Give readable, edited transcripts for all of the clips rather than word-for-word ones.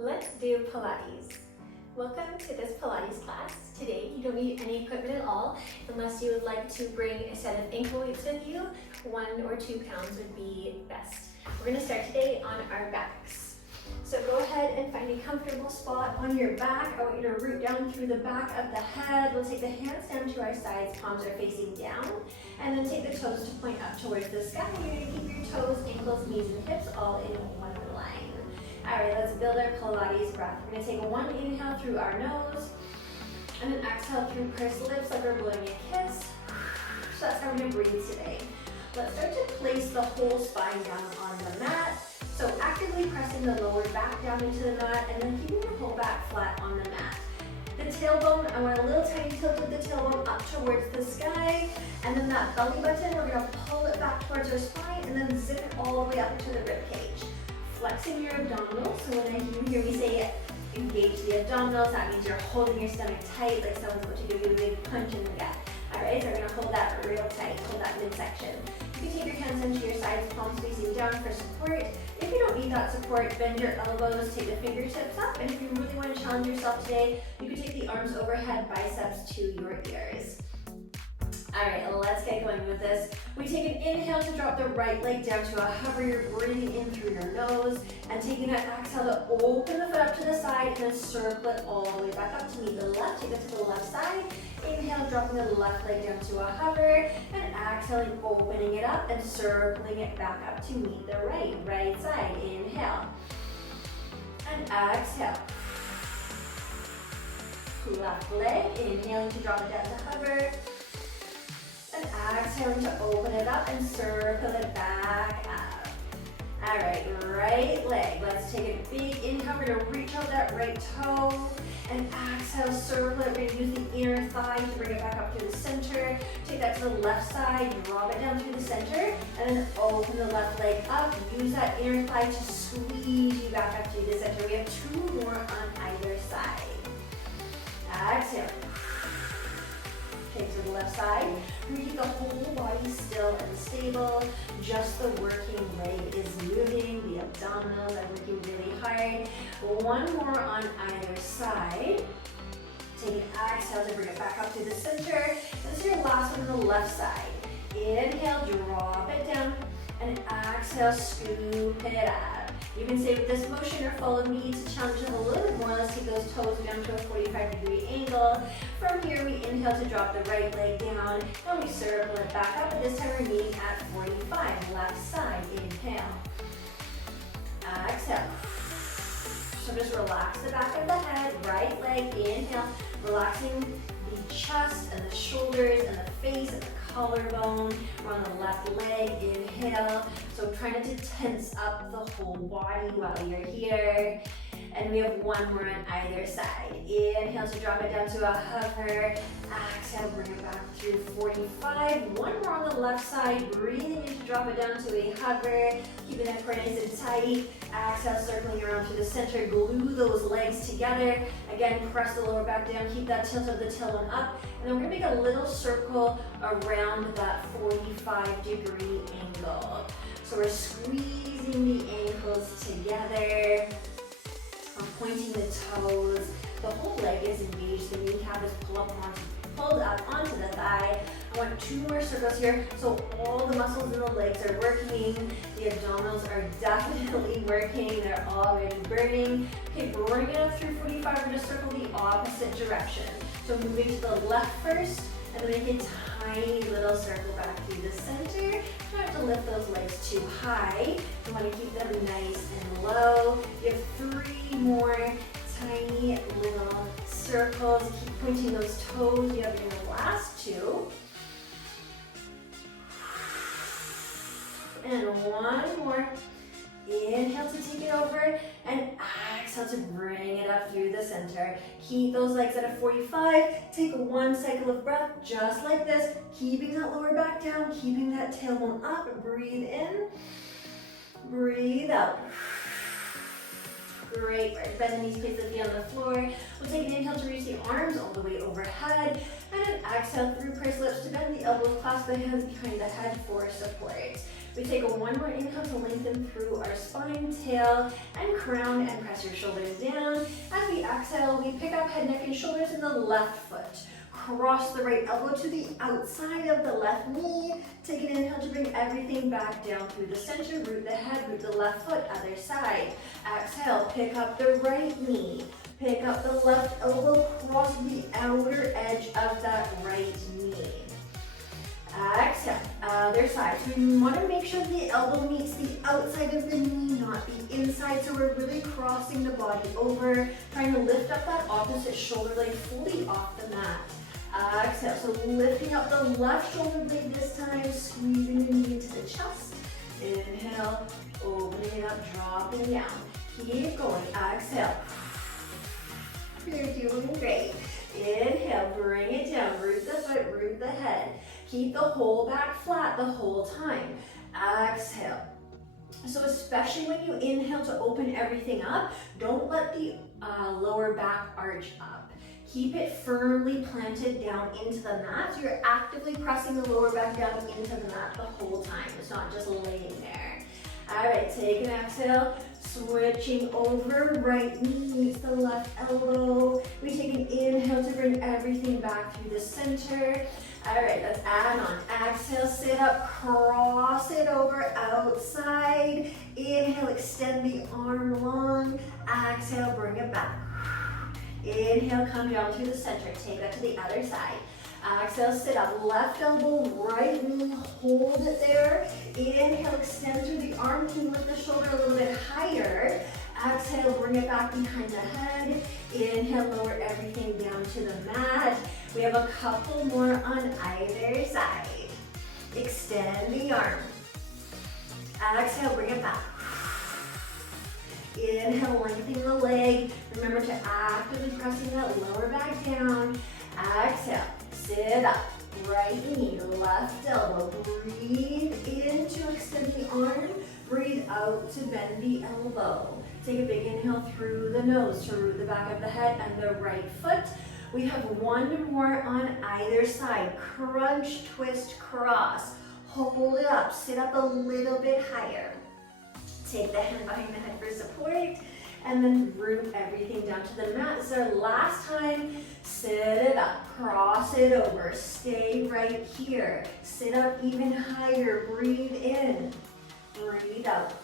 Let's do Pilates. Welcome to this Pilates class. Today you don't need any equipment at all unless you would like to bring a set of ankle weights with you. 1 or 2 pounds would be best. We're going to start today on our backs. So go ahead and find a comfortable spot on your back. I want you to root down through the back of the head. We'll take the hands down to our sides, palms are facing down, and then take the toes to point up towards the sky. You're going to keep your toes, ankles, knees, and hips all in one line. All right, let's build our Pilates breath. We're going to take one inhale through our nose, and then exhale through pursed lips like we're blowing a kiss. So that's how we're going to breathe today. Let's start to place the whole spine down on the mat. So actively pressing the lower back down into the mat, and then keeping the whole back flat on the mat. The tailbone, I want a little tiny tilt of the tailbone up towards the sky, and then that belly button, we're going to pull it back towards our spine, and then zip it all the way up into the rib cage. Flexing your abdominals, so when you hear me say engage the abdominals, that means you're holding your stomach tight, like someone's about to give you a big punch in the gut. Alright, so we're going to hold that real tight, hold that midsection. You can take your hands into your sides, palms facing down for support. If you don't need that support, bend your elbows, take the fingertips up, and if you really want to challenge yourself today, you can take the arms overhead, biceps to your ears. Alright, let's get going with this. We take an inhale to drop the right leg down to a hover. You're breathing in through your nose, and taking that exhale to open the foot up to the side, and then circle it all the way back up to meet the left. Take it to the left side. Inhale, dropping the left leg down to a hover, and exhaling, opening it up and circling it back up to meet the right side. Inhale, and exhale. Left leg, inhaling to drop it down to hover, and exhaling to open it up and circle it back up. All right, right leg. Let's take a big inhale. We're going to reach out that right toe, and exhale, circle it. We're going to use the inner thigh to bring it back up through the center. Take that to the left side, drop it down through the center, and then open the left leg up. Use that inner thigh to squeeze you back up through the center. We have 2 more on either side. Exhale. Take to the left side. We keep the whole body still and stable. Just the working leg is moving. The abdominals are working really hard. 1 more on either side. Take an exhale to bring it back up to the center. This is your last one on the left side. Inhale, drop it down, and exhale, scoop it up. You can stay with this motion or follow me to challenge it a little bit more. Let's take those toes down to a 45-degree angle. From here, we inhale to drop the right leg down, and we circle it back up. And this time we're meeting at 45, left side. Inhale. Exhale. So just relax the back of the head, right leg, inhale, relaxing the chest and the shoulders and the face and the collarbone. We're on the left leg, inhale. So try not to tense up the whole body while you're here. And we have 1 more on either side. Inhale to drop it down to a hover. Exhale, bring it back through 45. 1 more on the left side. Breathing in to drop it down to a hover. Keeping that core nice and tight. Exhale, circling around to the center. Glue those legs together. Again, press the lower back down. Keep that tilt of the tailbone up. And then we're going to make a little circle around that 45-degree angle. So we're squeezing the ankles together. I'm pointing the toes. The whole leg is engaged. The kneecap is pulled up onto the thigh. I want 2 more circles here. So all the muscles in the legs are working. The abdominals are definitely working. They're already burning. Okay, bring it up through 45. We're going to circle the opposite direction. So moving to the left first, and then make a tiny little circle back through the center. Try not to lift those legs too high. You want to keep them nice and low. You have 3 more tiny little circles. Keep pointing those toes. You have your last 2. And 1 more. Inhale to take it over, and exhale to bring it up through the center. Keep those legs at a 45. Take 1 cycle of breath, just like this. Keeping that lower back down, keeping that tailbone up. Breathe in, breathe out. Great work. Bend the knees, place the feet on the floor. We'll take an inhale to reach the arms all the way overhead, and an exhale through pursed lips to bend the elbows, clasp the hands behind the head for support. We take 1 more inhale to lengthen through our spine, tail, and crown, and press press your shoulders down. As we exhale, we pick up head, neck, and shoulders in the left foot. Cross the right elbow to the outside of the left knee. Take an inhale to bring everything back down through the center. Root the head, root the left foot, other side. Exhale, pick up the right knee. Pick up the left elbow, cross the outer edge of that right knee. Exhale, other side. So we want to make sure the elbow meets the outside of the knee, not the inside. So we're really crossing the body over, trying to lift up that opposite shoulder blade fully off the mat. Exhale, so lifting up the left shoulder blade this time, squeezing the knee into the chest. Inhale, opening it up, dropping down. Keep going, exhale. You're doing great. Inhale, bring it down, root the foot, root the head. Keep the whole back flat the whole time. Exhale. So especially when you inhale to open everything up, don't let the lower back arch up. Keep it firmly planted down into the mat. So you're actively pressing the lower back down into the mat the whole time. It's not just laying there. All right, take an exhale. Switching over, right knee meets the left elbow. We take an inhale to bring everything back through the center. All right, let's add on. Exhale, sit up, cross it over, outside. Inhale, extend the arm long. Exhale, bring it back. Inhale, come down through the center. Take that to the other side. Exhale, sit up, left elbow, right knee, hold it there. Inhale, extend through the arm, can lift the shoulder a little bit higher. Exhale, bring it back behind the head. Inhale, lower everything down to the mat. We have a couple more on either side. Extend the arm. Exhale, bring it back. Inhale, lengthening the leg. Remember to actively pressing that lower back down. Exhale, sit up. Right knee, left elbow. Breathe in to extend the arm. Breathe out to bend the elbow. Take a big inhale through the nose to root the back of the head and the right foot. We have one more on either side. Crunch, twist, cross. Hold it up. Sit up a little bit higher. Take the hand behind the head for support. And then root everything down to the mat. This is our last time. Sit it up. Cross it over. Stay right here. Sit up even higher. Breathe in. Breathe out.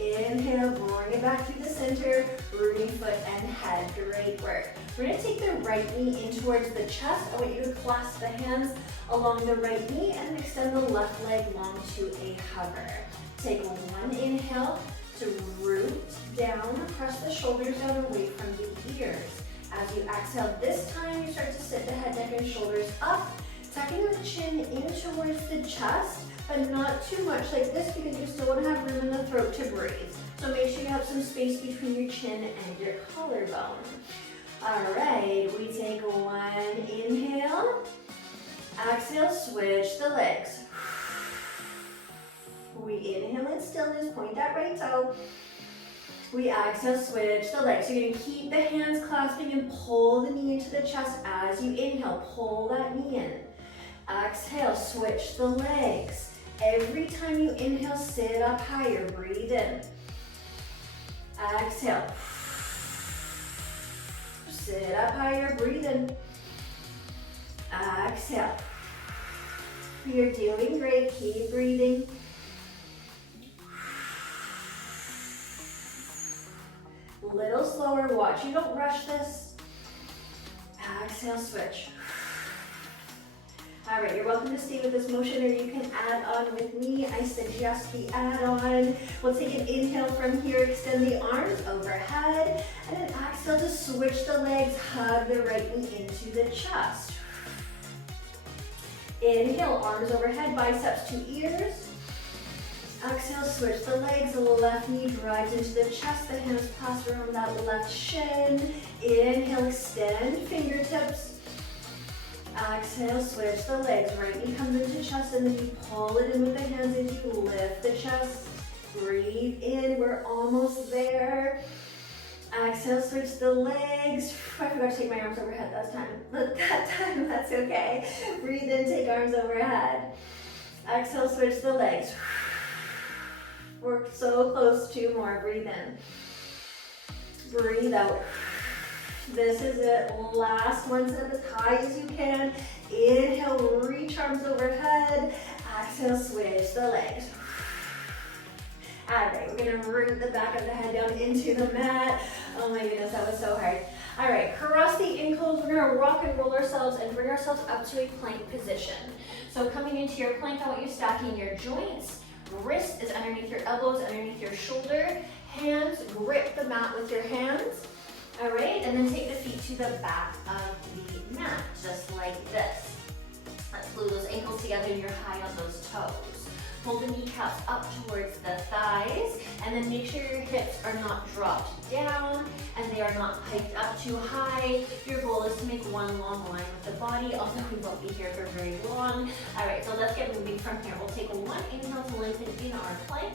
Inhale, bring it back to the center, rooting foot and head. Great work. We're going to take the right knee in towards the chest. I want you to clasp the hands along the right knee and extend the left leg long to a hover. Take one inhale to root down, press the shoulders down away from the ears. As you exhale this time, you start to sit the head, neck, and shoulders up, tucking the chin in towards the chest, but not too much like this because you still want to have room in the throat to breathe. So make sure you have some space between your chin and your collarbone. All right, we take one inhale. Exhale, switch the legs. We inhale in stillness, point that right toe. We exhale, switch the legs. So you're going to keep the hands clasping and pull the knee into the chest as you inhale. Pull that knee in. Exhale, switch the legs. Every time you inhale, sit up higher. Breathe in. Exhale. Sit up higher. Breathe in. Exhale. You're doing great. Keep breathing. A little slower. Watch you don't rush this. Exhale, switch. All right, you're welcome to stay with this motion or you can add on with me. I suggest the add-on. We'll take an inhale from here, extend the arms overhead, and then exhale to switch the legs, hug the right knee into the chest. Inhale, arms overhead, biceps to ears. Exhale, switch the legs, the left knee drives into the chest, the hands pass around that left shin. Inhale, extend fingertips. Exhale, switch the legs. Right knee comes into chest and then you pull it in with the hands as you lift the chest. Breathe in, we're almost there. Exhale, switch the legs. I forgot to take my arms overhead that time, that's okay. Breathe in, take arms overhead. Exhale, switch the legs. We're so close, two more, breathe in. Breathe out. This is it. Last one, sit up as high as you can. Inhale, reach arms overhead. Exhale, switch the legs. All right, we're gonna root the back of the head down into the mat. Oh my goodness, that was so hard. All right, cross the ankles. We're gonna rock and roll ourselves and bring ourselves up to a plank position. So coming into your plank, I want you stacking your joints. Wrist is underneath your elbows, underneath your shoulder. Hands, grip the mat with your hands. All right, and then take the feet to the back of the mat, just like this. Let's glue those ankles together and you're high on those toes. Pull the kneecaps up towards the thighs, and then make sure your hips are not dropped down and they are not hiked up too high. Your goal is to make one long line with the body, although we won't be here for very long. All right, so let's get moving from here. We'll take one inhale to lengthen in our plank,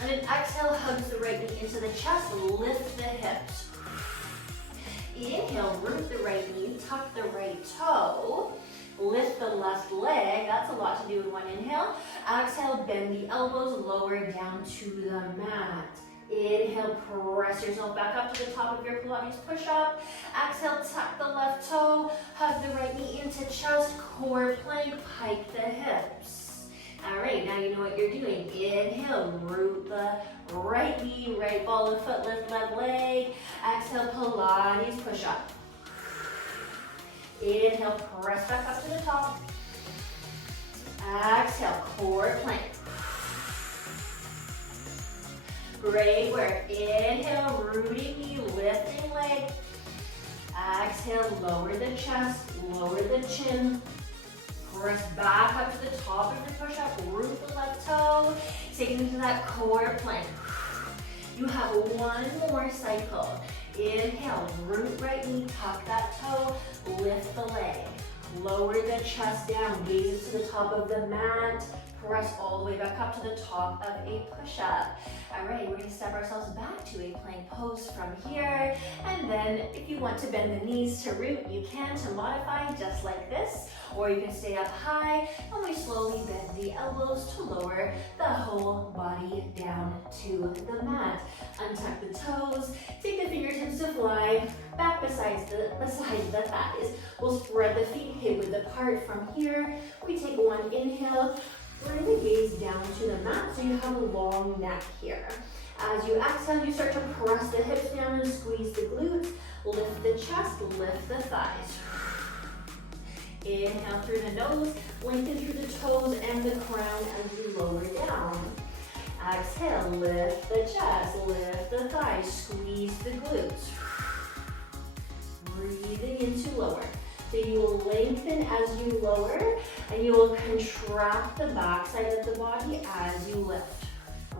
and then exhale, hugs the right knee into the chest, lift the hips. Inhale, root the right knee, tuck the right toe. Lift the left leg. That's a lot to do in one inhale. Exhale, bend the elbows, lower down to the mat. Inhale, press yourself back up to the top of your Pilates push-up. Exhale, tuck the left toe, hug the right knee into chest, core plank, pike the hips. All right, now you know what you're doing. Inhale, root the right knee, right ball of foot, lift left leg. Exhale, Pilates push-up. Inhale, press back up to the top. Exhale, core plank. Great work. Inhale, rooting knee, lifting leg. Exhale, lower the chest, lower the chin. Press back up to the top of your push-up, root the left toe. Take it into that core plank. You have one more cycle. Inhale, root right knee, tuck that toe, lift the leg. Lower the chest down, gaze to the top of the mat. Press all the way back up to the top of a push-up. All right, we're gonna step ourselves back to a plank pose from here. And then if you want to bend the knees to root, you can to modify just like this. Or you can stay up high and we slowly bend the elbows to lower the whole body down to the mat. Untuck the toes, take the fingertips to fly back beside the thighs. We'll spread the feet hip width apart from here. We take one inhale, bring the gaze down to the mat so you have a long neck here. As you exhale, you start to press the hips down and squeeze the glutes. Lift the chest, lift the thighs. Inhale through the nose, lengthen through the toes and the crown as you lower down. Exhale, lift the chest, lift the thighs, squeeze the glutes. Breathing into lower. So you will lengthen as you lower, and you will contract the back side of the body as you lift.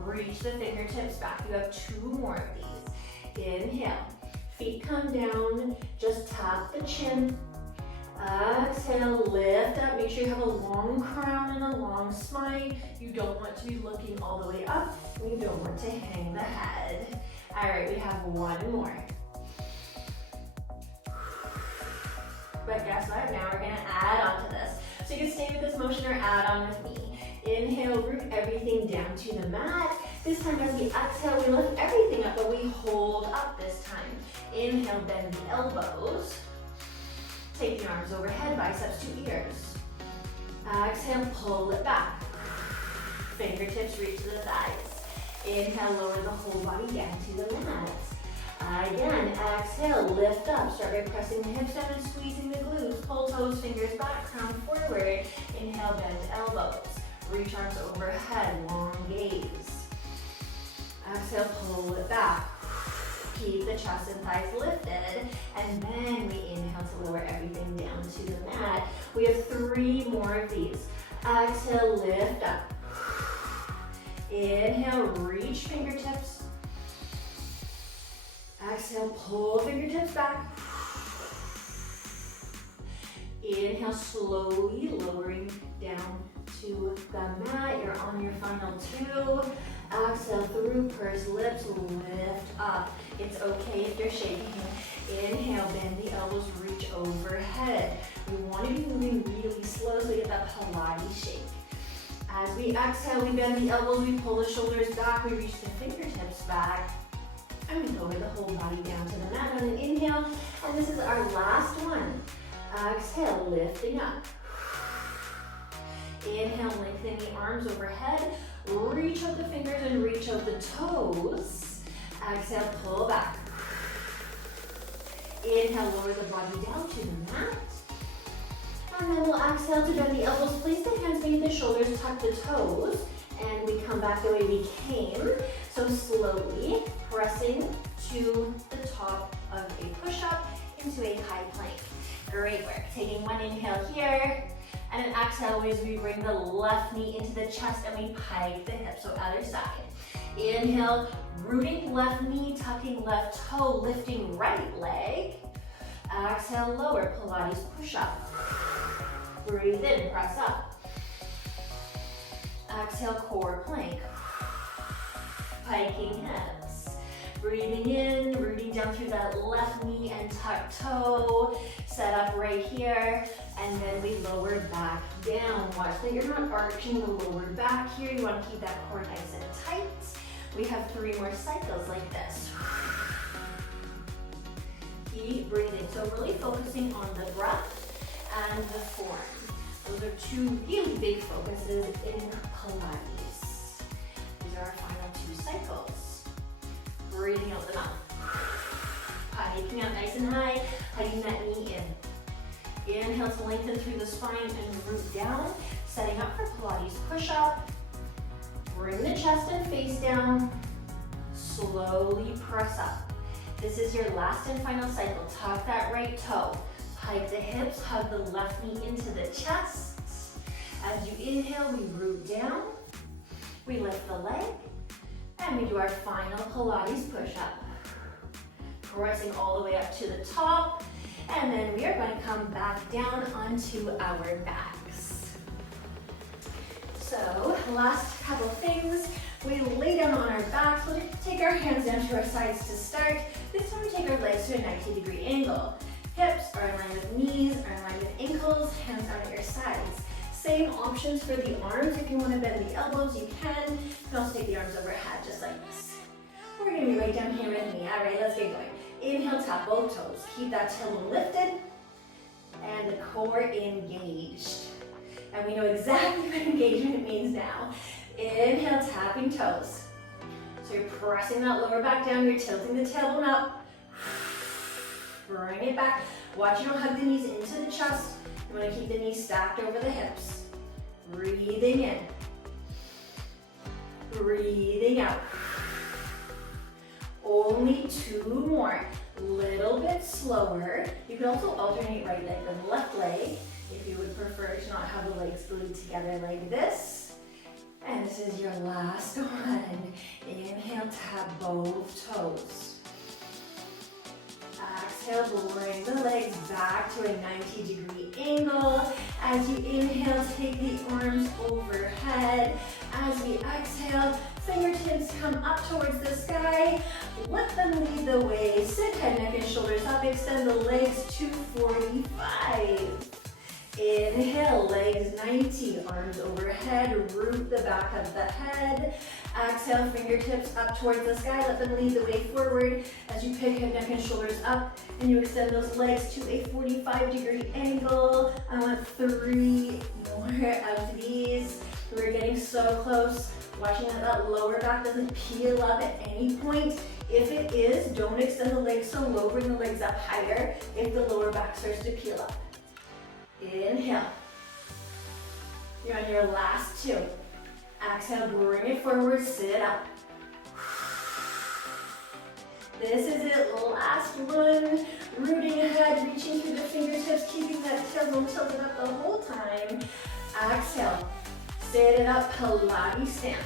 Reach the fingertips back. You have two more of these. Inhale, feet come down, just tap the chin. Exhale, lift up. Make sure you have a long crown and a long spine. You don't want to be looking all the way up, and you don't want to hang the head. All right, we have one more. But guess what? Now we're gonna add on to this. So you can stay with this motion or add on with me. Inhale, root everything down to the mat. This time as we exhale, we lift everything up, but we hold up this time. Inhale, bend the elbows. Take the arms overhead, biceps to ears. Exhale, pull it back. Fingertips reach to the thighs. Inhale, lower the whole body down to the mat. Again, exhale, lift up. Start by pressing the hips down and squeezing the glutes. Pull toes, fingers back, crown forward. Inhale, bend elbows. Reach arms overhead, long gaze. Exhale, pull it back. Keep the chest and thighs lifted. And then we inhale to lower everything down to the mat. We have three more of these. Exhale, lift up. Inhale, reach fingertips. Exhale, pull fingertips back. Inhale, slowly lowering down to the mat. You're on your final two. Exhale through pursed lips, lift up. It's okay if you're shaking. Inhale, bend the elbows, reach overhead. We want to be moving really slow so we get that Pilates shake. As we exhale, we bend the elbows, we pull the shoulders back, we reach the fingertips back. And we lower the whole body down to the mat on an inhale. And this is our last one. Exhale, lifting up. Inhale, lengthening the arms overhead. Reach out the fingers and reach out the toes. Exhale, pull back. Inhale, lower the body down to the mat. And then we'll exhale to bend the elbows. Place the hands beneath the shoulders, tuck the toes. And we come back the way we came. So slowly pressing to the top of a push-up into a high plank. Great work. Taking one inhale here. And an exhale as we bring the left knee into the chest and we pike the hips, so other side. Inhale, rooting left knee, tucking left toe, lifting right leg. Exhale, lower, Pilates push-up. Breathe in, press up. Exhale, core plank. Piking hips. Breathing in, rooting down through that left knee and tuck toe. Set up right here, and then we lower back down. Watch that you're not arching the lower back here. You want to keep that core nice and tight. We have 3 more cycles like this. Keep breathing. So really focusing on the breath and the form. Those are 2 really big focuses in Pilates. These are our final 2 cycles. Breathing out the mouth. Hiking up nice and high, hugging that knee in. Inhale to lengthen through the spine and root down. Setting up for Pilates push-up. Bring the chest and face down. Slowly press up. This is your last and final cycle. Tuck that right toe. Hike the hips, hug the left knee into the chest. As you inhale, we root down. We lift the leg. And we do our final Pilates push-up. Pressing all the way up to the top. And then we are going to come back down onto our backs. So, last couple things. We lay down on our backs. We'll take our hands down to our sides to start. This time we take our legs to a 90-degree angle. Hips are in line with knees, are in line with ankles, hands down at your sides. Same options for the arms. If you want to bend the elbows, you can. You can also take the arms overhead, just like this. We're going to be right down here with me. All right, let's get going. Inhale, tap both toes. Keep that tailbone lifted and the core engaged. And we know exactly what engagement means now. Inhale, tapping toes. So you're pressing that lower back down, you're tilting the tailbone up. Bring it back. Watch you don't hug the knees into the chest. You want to keep the knees stacked over the hips. Breathing in. Breathing out. Only 2 more. Little bit slower. You can also alternate right leg and left leg if you would prefer to not have the legs glued together like this. And this is your last one. Inhale, tap both toes. Exhale, bring the legs back to a 90-degree angle. As you inhale, take the arms overhead. As we exhale, fingertips come up towards the sky. Let them lead the way. Sit head, neck, and shoulders up. Extend the legs to 45. Inhale, legs 90, arms overhead, root the back of the head. Exhale, fingertips up towards the sky, let them lead the way forward as you pick head, neck, and shoulders up, and you extend those legs to a 45-degree angle. I want 3 more of these. We're getting so close. Watching that lower back doesn't peel up at any point. If it is, don't extend the legs so low, bring the legs up higher if the lower back starts to peel up. Inhale. You're on your last 2. Exhale, bring it forward, sit up. This is it, last one. Rooting ahead, reaching through the fingertips, keeping that tailbone tilted up the whole time. Exhale, sit it up, Pilates stance.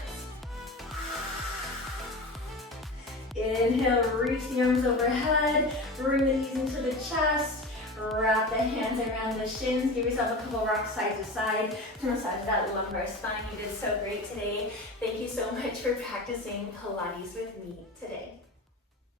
Inhale, reach the arms overhead, bring the knees into the chest. Wrap the hands around the shins. Give yourself a couple rocks side to side to massage that lumbar spine. You did so great today. Thank you so much for practicing Pilates with me today.